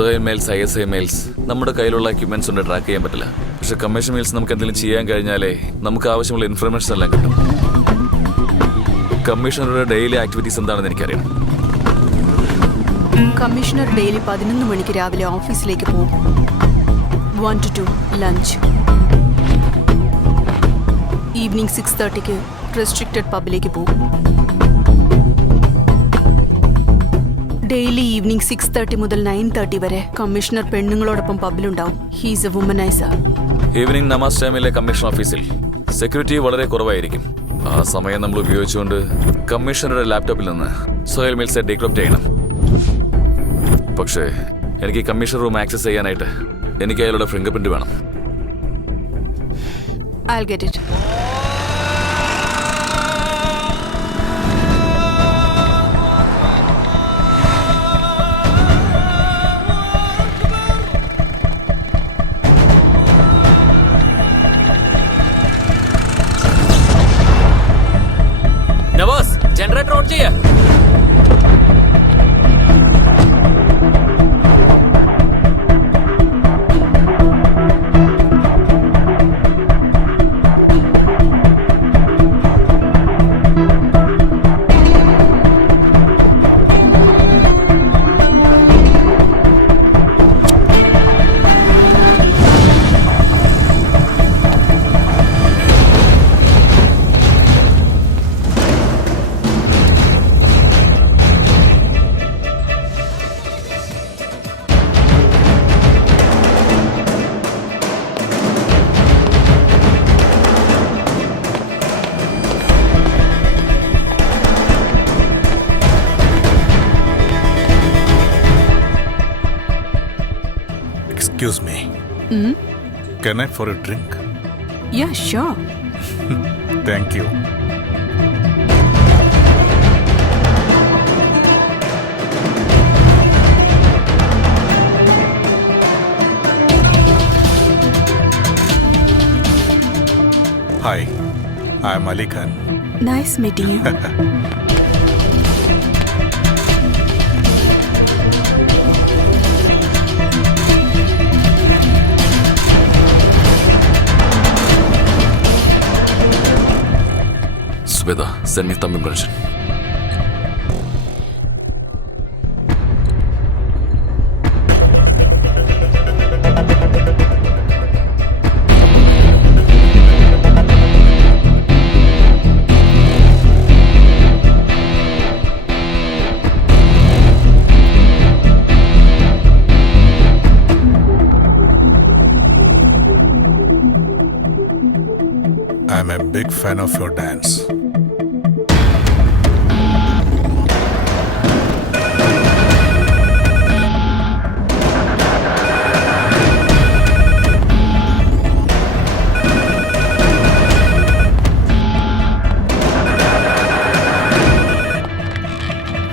Soil males, ISI males നമ്മുടെ കയ്യിലുള്ള equipments കൊണ്ട് ട്രാക്ക് ചെയ്യാൻ പറ്റില്ല. പക്ഷെ കമ്മീഷൻ മെയിൽസ് നമുക്ക് എന്തെങ്കിലും ചെയ്യാൻ കഴിഞ്ഞാലേ നമുക്ക് ആവശ്യമുള്ള ഇൻഫർമേഷൻ എല്ലാം കിട്ടും. കമ്മീഷണറുടെ ഡെയിലി ആക്ടിവിറ്റീസ് എന്താണെന്ന് എനിക്കറിയാം. കമ്മീഷണർ ഡെയിലി 11 മണിക്ക് രാവിലെ ഓഫീസിലേക്ക് പോകും. 1 to 2 ലഞ്ച്. ഈവനിങ് 6:30 റെസ്ട്രിക്റ്റഡ് പബ്ബിലേക്ക് പോകും. ഡെയിലി ഈവനിങ് 6:30 മുതൽ 9:30 വരെ കമ്മീഷണർ പെണ്ണുങ്ങളോടൊപ്പം പബ്ബിലുണ്ടാവും. He's a womaniser. ഈവനിങ് നമാസ് ടൈമിലെ കമ്മീഷൻ ഓഫീസിൽ സെക്യൂരിറ്റി വളരെ കുറവായിരിക്കും. ആ സമയം നമ്മൾ ഉപയോഗിച്ചുകൊണ്ട് കമ്മീഷണറുടെ ലാപ്ടോപ്പിൽ നിന്ന് സോയിൽ മെയിൽസ് ഡീക്രിപ്റ്റ് ചെയ്യണം. പക്ഷേ എനിക്ക് കമ്മീഷണർ റൂം ആക്സസ് ചെയ്യാനായിട്ട് എനിക്ക് അയാളുടെ ഫിംഗർ പ്രിന്റ് വേണം. I'll get it. Navas, generator on ചെയ്യ. Excuse me. Can I for a drink? Yeah, sure. Thank you. Hi, I am Ali Khan. Nice meeting you. Sweta, send me thumb impression. I am a big fan of your dance.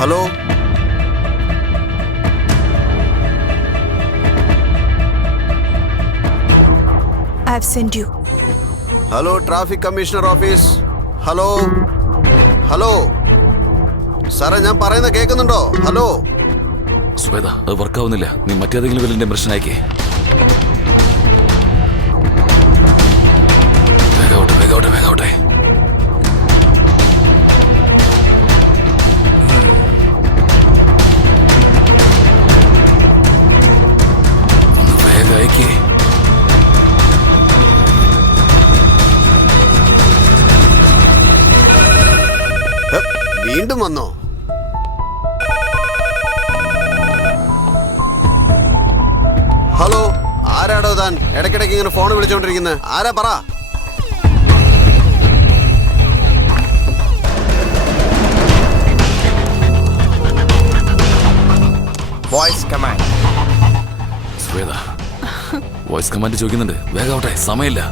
Hello, I've sent you. Hello traffic commissioner office. Hello hello സാറേ, ഞാൻ പറയുന്ന കേൾക്കുന്നുണ്ടോ? Hello സ്വേത, അത് വർക്കാവുന്നില്ല. നീ മറ്റേതെങ്കിലും വലിയ impression അയക്കേ. വേഗാവട്ടെ. ഒന്ന് വേഗം അയക്കേ. വീണ്ടും വന്നോ? ഹലോ, ആരാടോ താൻ? ഇടയ്ക്കിടയ്ക്ക് ഇങ്ങനെ ഫോൺ വിളിച്ചോണ്ടിരിക്കുന്നത്? ആരാ പറ. Voice command. Shweta, voice command ചോദിക്കുന്നുണ്ട്. വേഗാവട്ടെ, സമയമില്ല.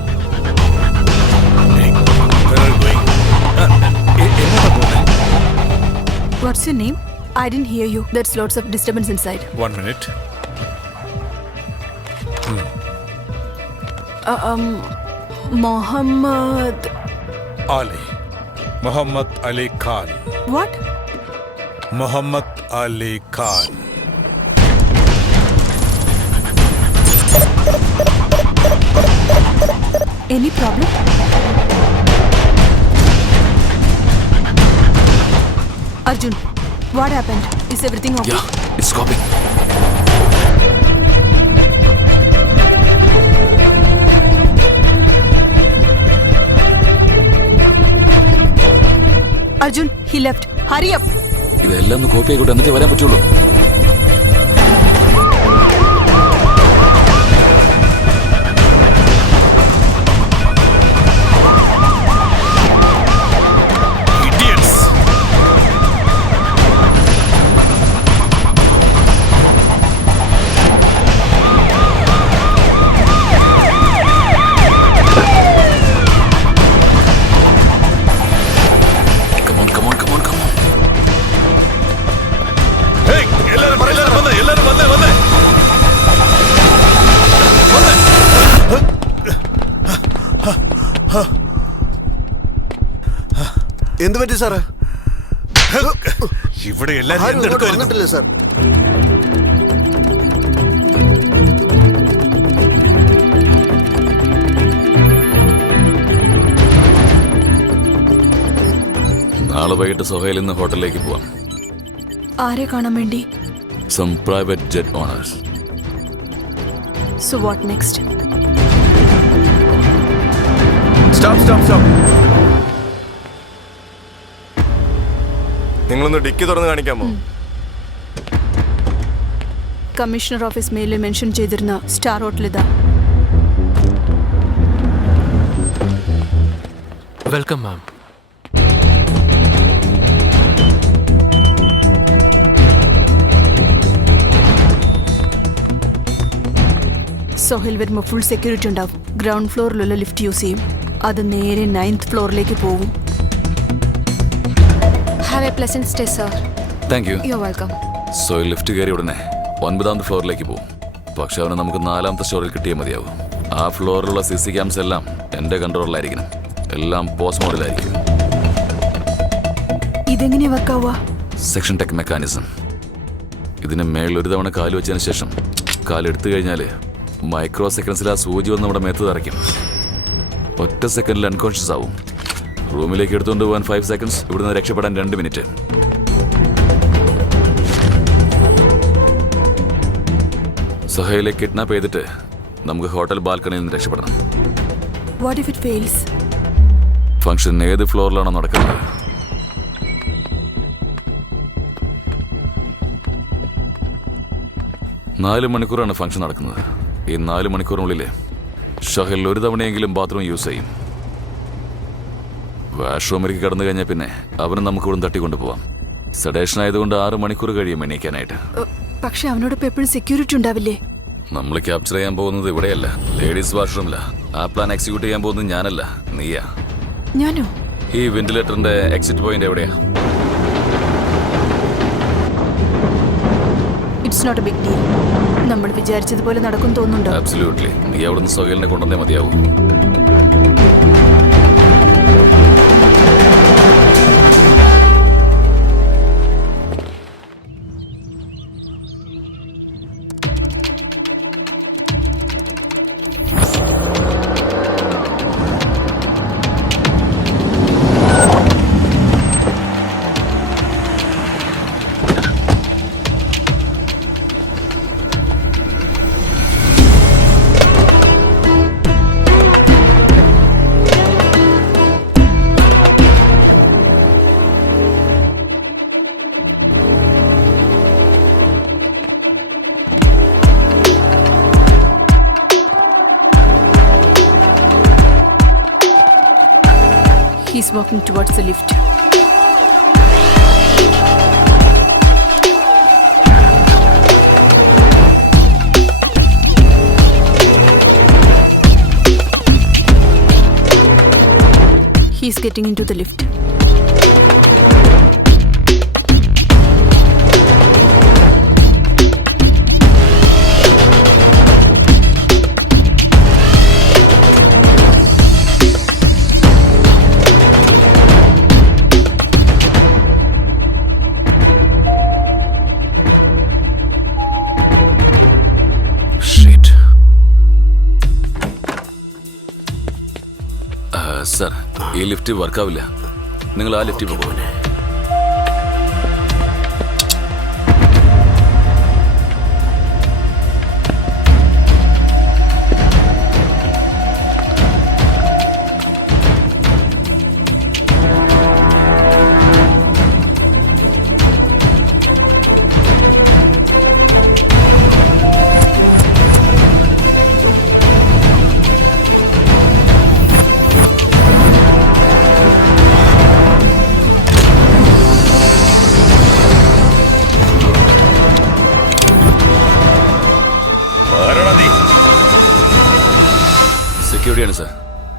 What's your name? I didn't hear you. There's lots of disturbance inside. 1 minute. Mohammed. Ali. Muhammad Ali Khan. What? Muhammad Ali Khan. Any problem? Arjun, what happened? Is everything okay? Yeah, it's copying. Arjun, he left. Hurry up. ഇതെല്ലാം ഒന്ന് copy ആയിക്കോട്ടെ, എന്നിട്ടേ വരാൻ പറ്റുള്ളൂ. Idiots! Come on, come on, come on, come on. Hey, എല്ലാരും വന്നേ. എന്ത് പറ്റി സാറേ? ഇവിടെ എല്ലാരും ആരും ഇങ്ങോട്ട് എന്തെടുക്കുമായിരുന്നു? വന്നിട്ടില്ലേ സാർ? നാളെ വൈകിട്ട് സൊഹൈലിൽ നിന്ന് ഹോട്ടലിലേക്ക് പോവാം. ആരെ കാണാൻ വേണ്ടി? Some private jet owners. So what next? Stop. നിങ്ങളൊന്ന് ഡിക്കി തുറന്ന് കാണിക്കാമോ? കമ്മീഷണർ ഓഫീസ് മെയിലിൽ മെൻഷൻ ചെയ്തിരുന്ന സ്റ്റാർ ഹോട്ടൽ ഇതാ. Welcome ma'am. സോഹൽ വരുമ്പോൾ ഫുൾ സെക്യൂരിറ്റി ഉണ്ടാവും. ഗ്രൗണ്ട് ഫ്ലോറിലുള്ള ലിഫ്റ്റ് യൂസ് ചെയ്യും. അത് നേരെ 9th ഫ്ലോറിലേക്ക് പോകും. Have a pleasant stay, sir. Thank you. You're welcome. Soil lift കയറി ഉടനെ 9th ഫ്ലോറിലേക്ക് പോകും. പക്ഷെ അവനെ നമുക്ക് 4th സ്റ്റോറിൽ കിട്ടിയേ മതിയാവും. ആ ഫ്ലോറിലുള്ള CC ക്യാംസ് എല്ലാം എൻ്റെ കൺട്രോളിലായിരിക്കണം. എല്ലാം പോസ്റ്റ് മോഡിലായിരിക്കും. ഇതെങ്ങനെയാ വർക്കാവുക? Section tech mechanism. ഇതിന് മേളിൽ ഒരു തവണ കാല് വെച്ചതിന് ശേഷം കാലെടുത്തു കഴിഞ്ഞാൽ മൈക്രോ സെക്കൻഡ്സിൽ ആ സൂചി വന്ന് നമ്മുടെ മേത്ത് തറയ്ക്കും. ഒറ്റ സെക്കൻഡിൽ അൺകോൺഷ്യസ് ആവും. റൂമിലേക്ക് എടുത്തുകൊണ്ട് പോകാൻ 5 സെക്കൻഡ്സ്, ഇവിടുന്ന് രക്ഷപ്പെടാൻ 2 മിനിറ്റ്. സഹയിലെ കിഡ്നാപ്പ് ചെയ്തിട്ട് നമുക്ക് ഹോട്ടൽ ബാൽക്കണിയിൽ നിന്ന് രക്ഷപ്പെടണം. What if it fails? Function ഏത് ഫ്ലോറിലാണോ നടക്കുന്നത്? നാല് മണിക്കൂറാണ് ഫംഗ്ഷൻ നടക്കുന്നത്. ഈ 4 മണിക്കൂറിനുള്ളിൽ ഷഹൽ ഒരു തവണയെങ്കിലും ബാത്റൂം യൂസ് ചെയ്യും. വാഷ്റൂമിലേക്ക് കടന്നു കഴിഞ്ഞാൽ പിന്നെ അവനെ നമുക്ക് ഇവിടെ തട്ടിക്കൊണ്ടു പോവാം. സെഡേഷൻ ആയതുകൊണ്ട് 6 മണിക്കൂർ കഴിയും എണീക്കാനായിട്ട്. പക്ഷെ അവനോടൊപ്പം എപ്പോഴും സെക്യൂരിറ്റി ഉണ്ടാവില്ലേ? നമ്മൾ ക്യാപ്ചർ ചെയ്യാൻ പോകുന്നത് ഇവിടെയല്ല, ലേഡീസ് വാഷ്റൂമില്ല. ആ പ്ലാൻ എക്സിക്യൂട്ട് ചെയ്യാൻ പോകുന്നത് ഞാനല്ല, നീയാ. ഞാനോ? ഈ വെന്റിലേറ്ററിന്റെ എക്സിറ്റ് പോയിന്റ് എവിടെയാ? It's not a big deal. നമ്മൾ വിചാരിച്ചതുപോലെ നടക്കും തോന്നുന്നുണ്ടോ? അബ്സല്യൂട്ട്ലി. നീ അവിടുന്ന് സൊഹൈലിനെ കൊണ്ടുവന്നേ മതിയാവും. He's walking towards the lift. He's getting into the lift. ഈ ലിഫ്റ്റ് വർക്കാവില്ല. നിങ്ങൾ ആ ലിഫ്റ്റിൽ പോകും. സെക്യൂരിറ്റിയാണ് sir.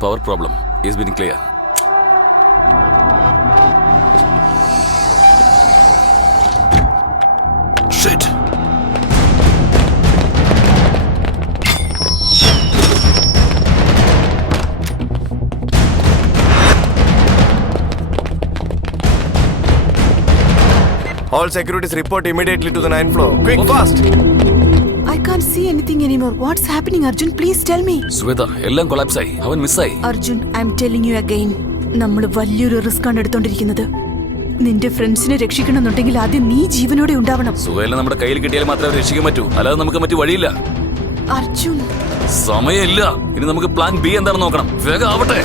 Power problem is been clear. Shit. All securities report immediately to the 9th floor. Quick, fast. I can't see anything anymore. What's happening, Arjun? Please tell me. Shweta, എല്ലാം കൊളാപ്സായി. അവൻ മിസ്സായി. Arjun, I am telling you again. നമ്മൾ വലിയൊരു risk ആണ് എടുത്തോണ്ടിരിക്കുന്നത്. നിന്റെ ഫ്രണ്ട്സിനെ രക്ഷിക്കണമെന്നുണ്ടെങ്കിൽ ആദ്യം നീ ജീവനോടെ ഉണ്ടാവണം. സുഹേലിനെ നമ്മുടെ കയ്യിൽ കിട്ടിയാൽ മാത്രമേ രക്ഷിക്കാൻ പറ്റൂ. അല്ലാതെ നമുക്ക് മറ്റു വഴിയില്ല. അർജുൻ, സമയമില്ല. ഇനി നമുക്ക് പ്ലാൻ ബി എന്താണെന്ന് നോക്കണം. വേഗം ആവട്ടെ.